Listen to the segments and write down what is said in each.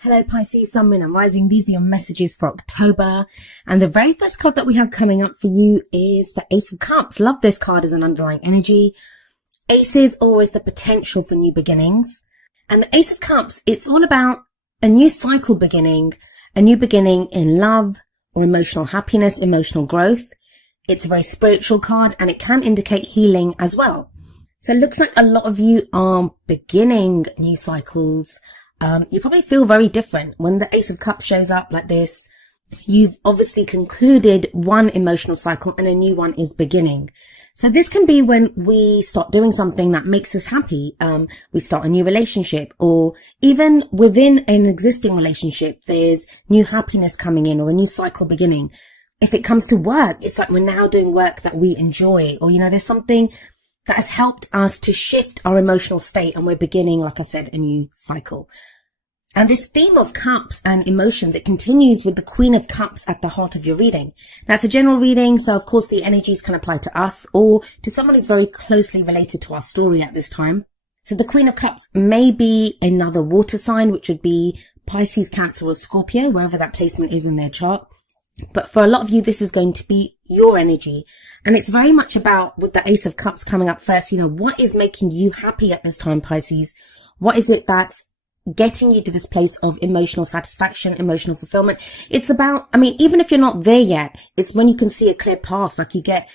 Hello Pisces, Sun, Moon and Rising. These are your messages for October. And the very first card that we have coming up for you is the Ace of Cups. Love this card as an underlying energy. Ace is always the potential for new beginnings. And the Ace of Cups, it's all about a new cycle beginning, a new beginning in love or emotional happiness, emotional growth. It's a very spiritual card and it can indicate healing as well. So it looks like a lot of you are beginning new cycles. You probably feel very different when the Ace of Cups shows up like this. You've obviously concluded one emotional cycle and a new one is beginning. So this can be when we start doing something that makes us happy. We start a new relationship, or even within an existing relationship, there's new happiness coming in or a new cycle beginning. If it comes to work, it's like we're now doing work that we enjoy, or, there's something that has helped us to shift our emotional state and we're beginning, like I said, a new cycle. And this theme of cups and emotions, it continues with the Queen of Cups at the heart of your reading. That's a general reading, so of course the energies can apply to us or to someone who's very closely related to our story at this time. So the Queen of Cups may be another water sign, which would be Pisces, Cancer or Scorpio, wherever that placement is in their chart. But for a lot of you, this is going to be your energy. And it's very much about, with the Ace of Cups coming up first, what is making you happy at this time, Pisces? What is it that's getting you to this place of emotional satisfaction, emotional fulfillment? It's about, even if you're not there yet, it's when you can see a clear path, like you get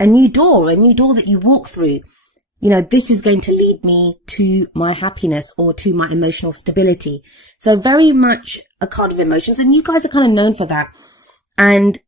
a new door that you walk through. This is going to lead me to my happiness or to my emotional stability. So very much a card of emotions. And you guys are kind of known for that. And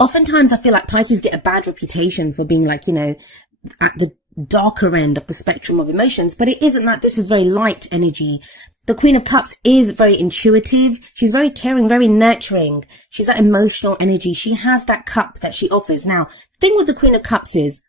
oftentimes I feel like Pisces get a bad reputation for being like, at the darker end of the spectrum of emotions, but it isn't that. This is very light energy. The Queen of Cups is very intuitive. She's very caring, very nurturing. She's that emotional energy. She has that cup that she offers. Now, the thing with the Queen of Cups is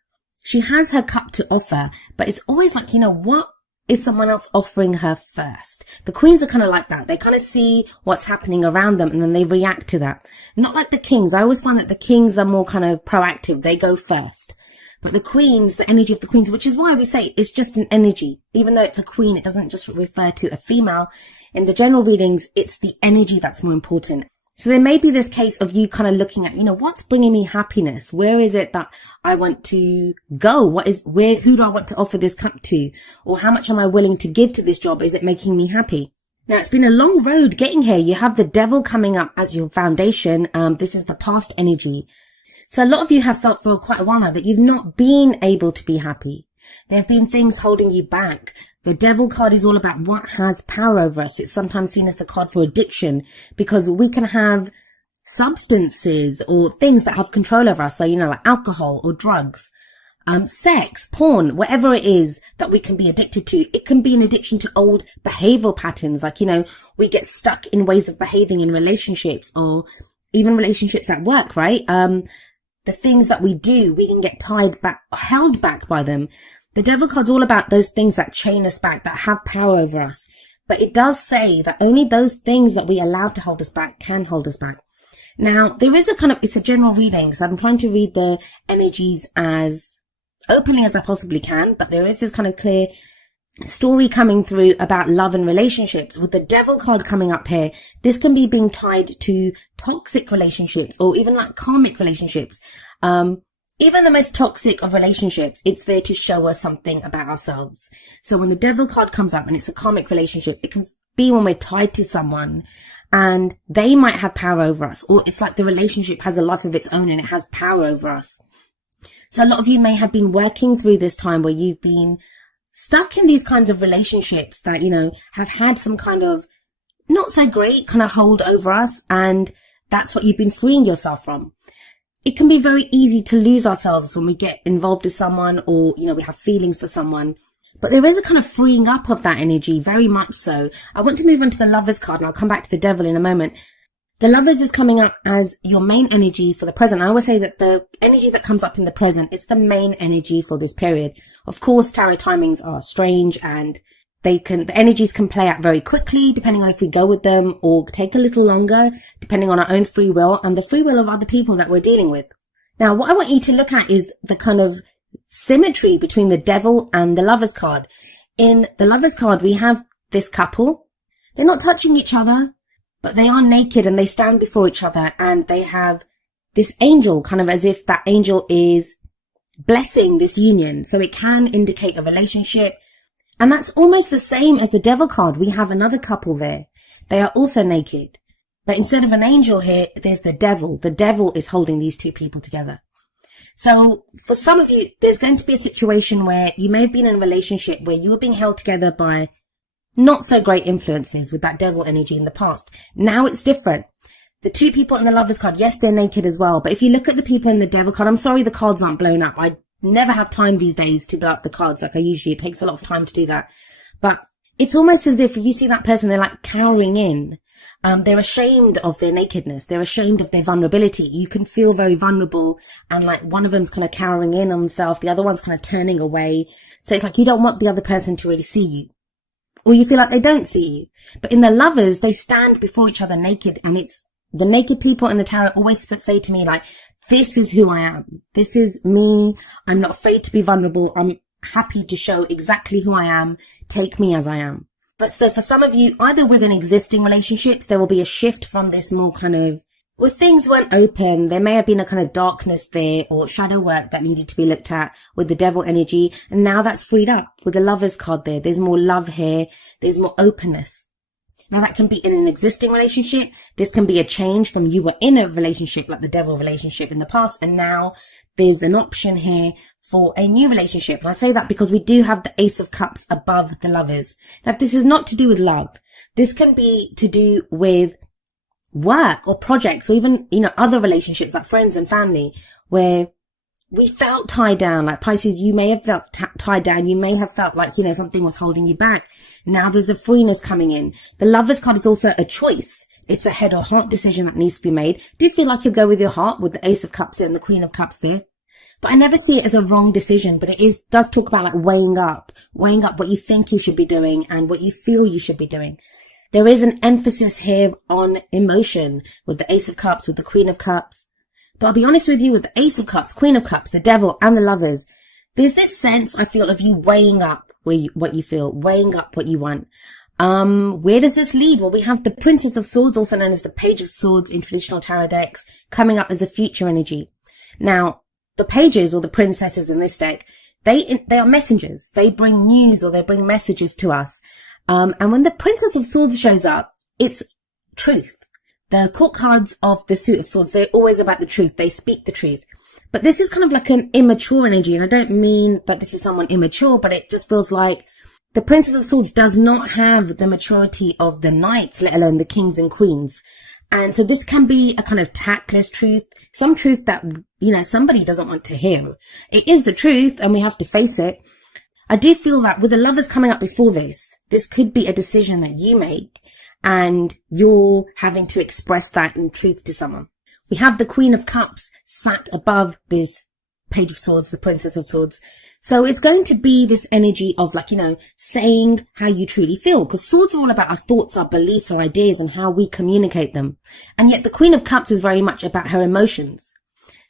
she has her cup to offer, but it's always like, what is someone else offering her first? The queens are kind of like that. They kind of see what's happening around them and then they react to that. Not like the kings. I always find that the kings are more kind of proactive. They go first. But the queens, the energy of the queens, which is why we say it's just an energy. Even though it's a queen, it doesn't just refer to a female. In the general readings, it's the energy that's more important. So there may be this case of you kind of looking at, what's bringing me happiness? Where is it that I want to go? Who do I want to offer this cup to? Or how much am I willing to give to this job? Is it making me happy? Now, it's been a long road getting here. You have the Devil coming up as your foundation. This is the past energy. So a lot of you have felt for quite a while now that you've not been able to be happy. There have been things holding you back. The Devil card is all about what has power over us. It's sometimes seen as the card for addiction because we can have substances or things that have control over us. So, like alcohol or drugs, sex, porn, whatever it is that we can be addicted to. It can be an addiction to old behavioral patterns. Like, we get stuck in ways of behaving in relationships or even relationships at work, right? The things that we do, we can get held back by them. The Devil card's all about those things that chain us back, that have power over us. But it does say that only those things that we allow to hold us back can hold us back. Now, there is it's a general reading, so I'm trying to read the energies as openly as I possibly can, but there is this kind of clear story coming through about love and relationships. With the Devil card coming up here, this can be being tied to toxic relationships or even like karmic relationships. Even the most toxic of relationships, it's there to show us something about ourselves. So when the Devil card comes up and it's a karmic relationship, it can be when we're tied to someone and they might have power over us, or it's like the relationship has a life of its own and it has power over us. So a lot of you may have been working through this time where you've been stuck in these kinds of relationships that, have had some kind of not so great kind of hold over us. And that's what you've been freeing yourself from. It can be very easy to lose ourselves when we get involved with someone or, we have feelings for someone. But there is a kind of freeing up of that energy, very much so. I want to move on to the Lovers card and I'll come back to the Devil in a moment. The Lovers is coming up as your main energy for the present. I always say that the energy that comes up in the present is the main energy for this period. Of course, tarot timings are strange and the energies can play out very quickly depending on if we go with them, or take a little longer depending on our own free will and the free will of other people that we're dealing with. Now, what I want you to look at is the kind of symmetry between the Devil and the Lovers card. In the Lovers card, we have this couple. They're not touching each other, but they are naked and they stand before each other, and they have this angel, kind of as if that angel is blessing this union. So it can indicate a relationship. And that's almost the same as the devil card. We have another couple there. They are also naked. But instead of an angel here, there's the devil. The devil is holding these two people together. So for some of you, there's going to be a situation where you may have been in a relationship where you were being held together by not so great influences with that devil energy in the past. Now it's different. The two people in the Lovers card, yes, they're naked as well. But if you look at the people in the devil card, I'm sorry the cards aren't blown up. I never have time these days to blow up the cards like I usually. It takes a lot of time to do that. But it's almost as if you see that person, they're like cowering in. They're ashamed of their nakedness. They're ashamed of their vulnerability. You can feel very vulnerable, and like one of them's kind of cowering in on themselves. The other one's kind of turning away. So it's like you don't want the other person to really see you, or you feel like they don't see you. But in the Lovers, they stand before each other naked, and it's the naked people in the tarot always say to me like, this is who I am. This is me. I'm not afraid to be vulnerable. I'm happy to show exactly who I am. Take me as I am. But so for some of you, either within existing relationships, there will be a shift from this more kind of, where things weren't open, there may have been a kind of darkness there or shadow work that needed to be looked at with the devil energy. And now that's freed up with the Lovers card there. There's more love here. There's more openness. Now that can be in an existing relationship. This can be a change from you were in a relationship like the devil relationship in the past, and now there's an option here for a new relationship. And I say that because we do have the Ace of Cups above the Lovers. Now this is not to do with love. This can be to do with work or projects, or even, other relationships like friends and family, where we felt tied down. Like Pisces, you may have felt tied down. You may have felt like, something was holding you back. Now there's a freeness coming in. The Lovers card is also a choice. It's a head or heart decision that needs to be made. Do you feel like you go with your heart with the Ace of Cups there and the Queen of Cups there? But I never see it as a wrong decision, but it does talk about like weighing up what you think you should be doing and what you feel you should be doing. There is an emphasis here on emotion with the Ace of Cups, with the Queen of Cups. But I'll be honest with you, with the Ace of Cups, Queen of Cups, the Devil and the Lovers, there's this sense, I feel, of you weighing up what you feel, weighing up what you want. Where does this lead? Well, we have the Princess of Swords, also known as the Page of Swords in traditional tarot decks, coming up as a future energy. Now, the pages or the princesses in this deck, they are messengers. They bring news or they bring messages to us. And when the Princess of Swords shows up, it's truth. The court cards of the Suit of Swords, they're always about the truth. They speak the truth. But this is kind of like an immature energy. And I don't mean that this is someone immature, but it just feels like the Princess of Swords does not have the maturity of the knights, let alone the kings and queens. And so this can be a kind of tactless truth, some truth that, somebody doesn't want to hear. It is the truth and we have to face it. I do feel that with the Lovers coming up before this could be a decision that you make and you're having to express that in truth to someone. We have the Queen of Cups sat above this Page of Swords, the Princess of Swords. So it's going to be this energy of saying how you truly feel, because swords are all about our thoughts, our beliefs, our ideas and how we communicate them. And yet the Queen of Cups is very much about her emotions.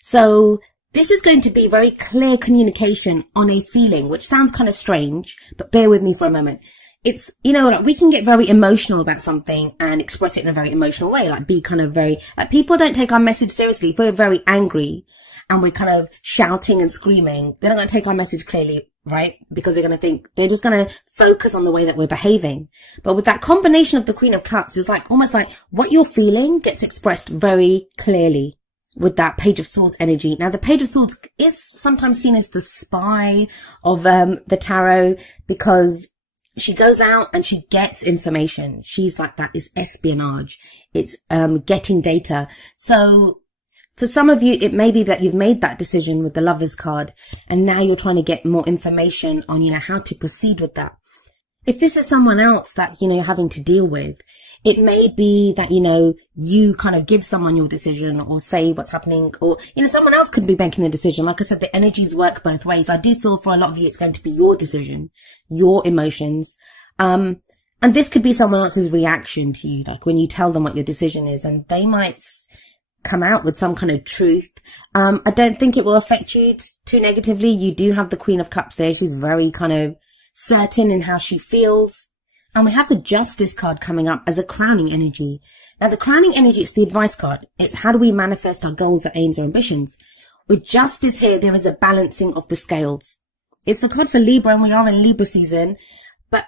So this is going to be very clear communication on a feeling, which sounds kind of strange, but bear with me for a moment. It's, we can get very emotional about something and express it in a very emotional way, be kind of very, people don't take our message seriously. If we're very angry and we're kind of shouting and screaming, they're not going to take our message clearly, right? Because they're going to think, they're just going to focus on the way that we're behaving. But with that combination of the Queen of Cups, it's almost like what you're feeling gets expressed very clearly with that Page of Swords energy. Now, the Page of Swords is sometimes seen as the spy of the tarot, because she goes out and she gets information. She's like that. It's espionage. It's getting data. So for some of you, it may be that you've made that decision with the Lovers card and now you're trying to get more information on, how to proceed with that. If this is someone else that, you're having to deal with, it may be that, you kind of give someone your decision or say what's happening, or, someone else could be making the decision. Like I said, the energies work both ways. I do feel for a lot of you, it's going to be your decision, your emotions. And this could be someone else's reaction to you, like when you tell them what your decision is, and they might come out with some kind of truth. I don't think it will affect you too negatively. You do have the Queen of Cups there. She's very kind of certain in how she feels. And we have the Justice card coming up as a crowning energy. Now, the crowning energy, it's the advice card. It's how do we manifest our goals, our aims, our ambitions. With Justice here, there is a balancing of the scales. It's the card for Libra, and we are in Libra season. But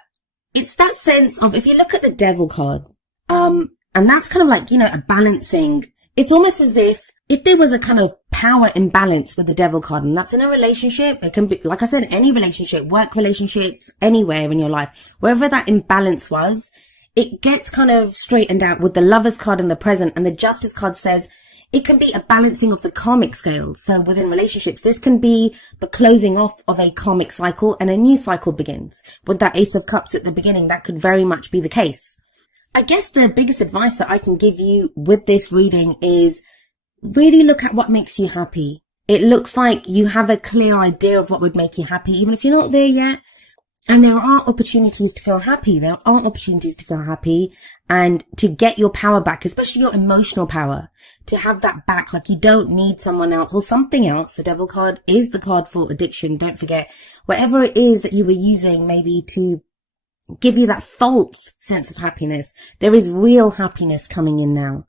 it's that sense of, if you look at the Devil card, and that's kind of like, a balancing. It's almost as if there was a kind of power imbalance with the Devil card, and that's in a relationship. It can be, like I said, any relationship, work relationships, anywhere in your life, wherever that imbalance was, it gets kind of straightened out with the Lovers card in the present, and the Justice card says it can be a balancing of the karmic scales. So within relationships, this can be the closing off of a karmic cycle and a new cycle begins. With that Ace of Cups at the beginning, that could very much be the case. I guess the biggest advice that I can give you with this reading is really look at what makes you happy. It looks like you have a clear idea of what would make you happy, even if you're not there yet. And there are opportunities to feel happy. There are opportunities to feel happy and to get your power back, especially your emotional power, to have that back. Like, you don't need someone else or something else. The Devil card is the card for addiction. Don't forget, whatever it is that you were using maybe to give you that false sense of happiness, there is real happiness coming in now.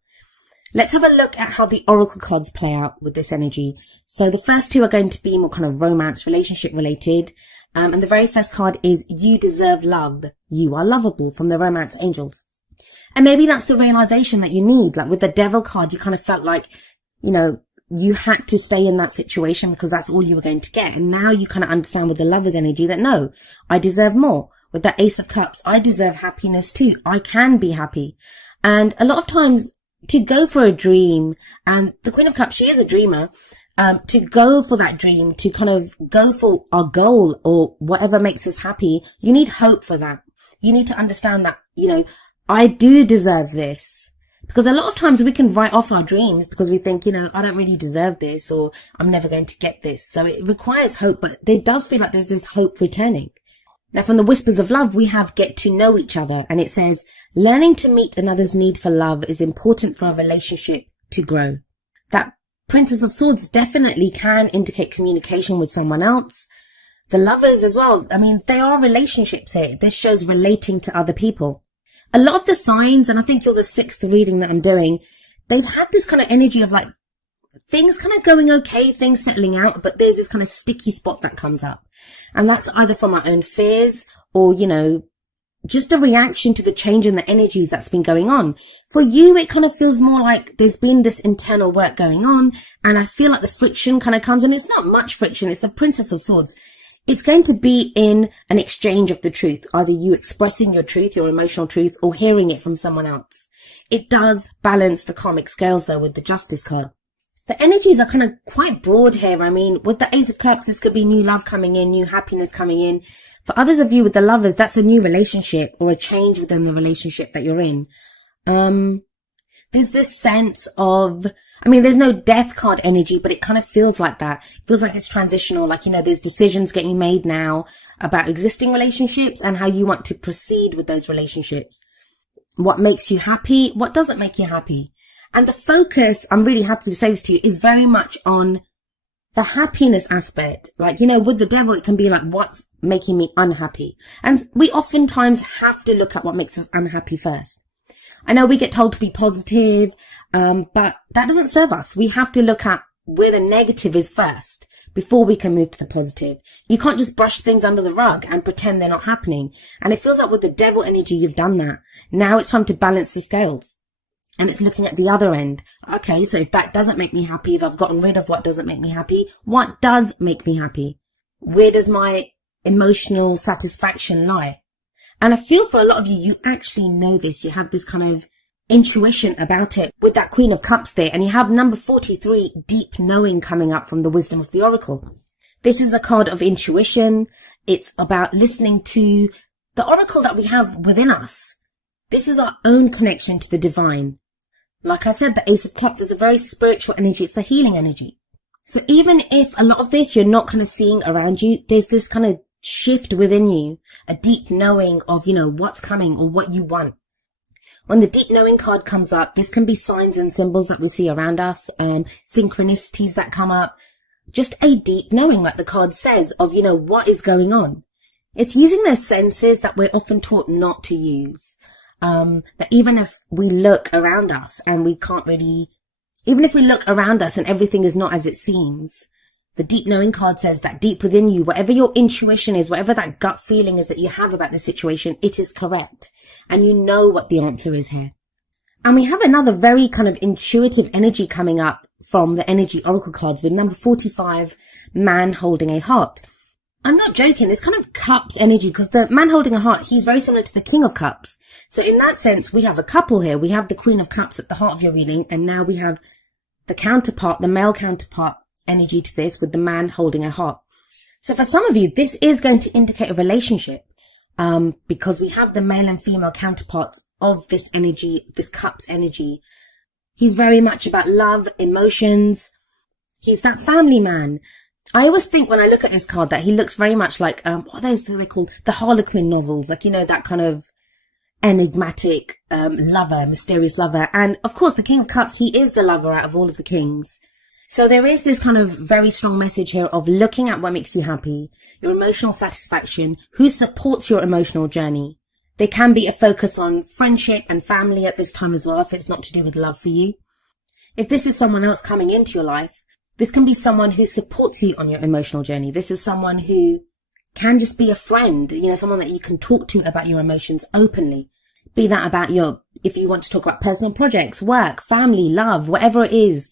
Let's have a look at how the oracle cards play out with this energy. So the first two are going to be more kind of romance, relationship related. And the very first card is You Deserve Love. You are lovable, from the Romance Angels. And maybe that's the realization that you need. Like with the Devil card, you kind of felt like, you had to stay in that situation because that's all you were going to get. And now you kind of understand with the Lover's energy that no, I deserve more. With the Ace of Cups, I deserve happiness too. I can be happy. And a lot of times to go for a dream, and the Queen of Cups, she is a dreamer, to go for that dream, to kind of go for our goal or whatever makes us happy, you need hope for that. You need to understand that, I do deserve this. Because a lot of times we can write off our dreams because we think, I don't really deserve this, or I'm never going to get this. So it requires hope, but there does feel like there's this hope returning. Now, from the Whispers of Love, we have Get to Know Each Other, and it says, learning to meet another's need for love is important for our relationship to grow. That Princess of Swords definitely can indicate communication with someone else. The Lovers as well. I mean, they are relationships here. This shows relating to other people. A lot of the signs, and I think you're the sixth reading that I'm doing, they've had this kind of energy of like things kind of going okay, things settling out, but there's this kind of sticky spot that comes up. And that's either from our own fears or, just a reaction to the change in the energies that's been going on. For you, it kind of feels more like there's been this internal work going on, and I feel like the friction kind of comes, and it's not much friction. It's the Princess of Swords. It's going to be in an exchange of the truth, either you expressing your truth, your emotional truth, or hearing it from someone else. It does balance the karmic scales though with the Justice card. The energies are kind of quite broad here. I mean, with the Ace of Cups, this could be new love coming in, new happiness coming in. For others of you with the Lovers, that's a new relationship or a change within the relationship that you're in. There's this sense of, there's no Death card energy, but it kind of feels like that. It feels like it's transitional. Like, there's decisions getting made now about existing relationships and how you want to proceed with those relationships. What makes you happy? What doesn't make you happy? And the focus, I'm really happy to say this to you, is very much on the happiness aspect. Like, with the Devil, it can be like, what's making me unhappy? And we oftentimes have to look at what makes us unhappy first. I know we get told to be positive, but that doesn't serve us. We have to look at where the negative is first before we can move to the positive. You can't just brush things under the rug and pretend they're not happening. And it feels like with the Devil energy, you've done that. Now it's time to balance the scales. And it's looking at the other end. Okay, so if that doesn't make me happy, if I've gotten rid of what doesn't make me happy, what does make me happy? Where does my emotional satisfaction lie? And I feel for a lot of you, you actually know this. You have this kind of intuition about it with that Queen of Cups there. And you have number 43, deep knowing, coming up from the Wisdom of the Oracle. This is a card of intuition. It's about listening to the oracle that we have within us. This is our own connection to the divine. Like I said, the Ace of Cups is a very spiritual energy. It's a healing energy. So even if a lot of this you're not kind of seeing around you, there's this kind of shift within you, a deep knowing of, what's coming or what you want. When the deep knowing card comes up, this can be signs and symbols that we see around us, synchronicities that come up, just a deep knowing, like the card says, of, what is going on. It's using those senses that we're often taught not to use. That even if we look around us and we can't really, even if we look around us and everything is not as it seems, the deep knowing card says that deep within you, whatever your intuition is, whatever that gut feeling is that you have about the situation, it is correct. And you know what the answer is here. And we have another very kind of intuitive energy coming up from the energy oracle cards with number 45, man holding a heart. I'm not joking, this kind of cups energy, because the man holding a heart, he's very similar to the king of cups. So in that sense, we have a couple here. We have the queen of cups at the heart of your reading, and now we have the counterpart, the male counterpart energy to this with the man holding a heart. So for some of you, this is going to indicate a relationship, because we have the male and female counterparts of this energy, this cups energy. He's very much about love, emotions. He's that family man. I always think when I look at this card that he looks very much like, what are those they're called? The Harlequin novels. Like, you know, that kind of enigmatic, lover, mysterious lover. And of course, the King of Cups, he is the lover out of all of the kings. So there is this kind of very strong message here of looking at what makes you happy, your emotional satisfaction, who supports your emotional journey. There can be a focus on friendship and family at this time as well, if it's not to do with love for you. If this is someone else coming into your life, this can be someone who supports you on your emotional journey. This is someone who can just be a friend, you know, someone that you can talk to about your emotions openly. Be that about if you want to talk about personal projects, work, family, love, whatever it is.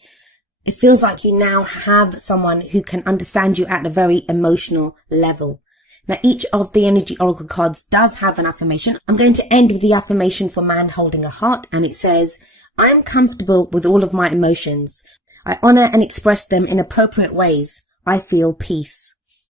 It feels like you now have someone who can understand you at a very emotional level. Now, each of the energy oracle cards does have an affirmation. I'm going to end with the affirmation for man holding a heart, and it says, I am comfortable with all of my emotions. I honor and express them in appropriate ways. I feel peace.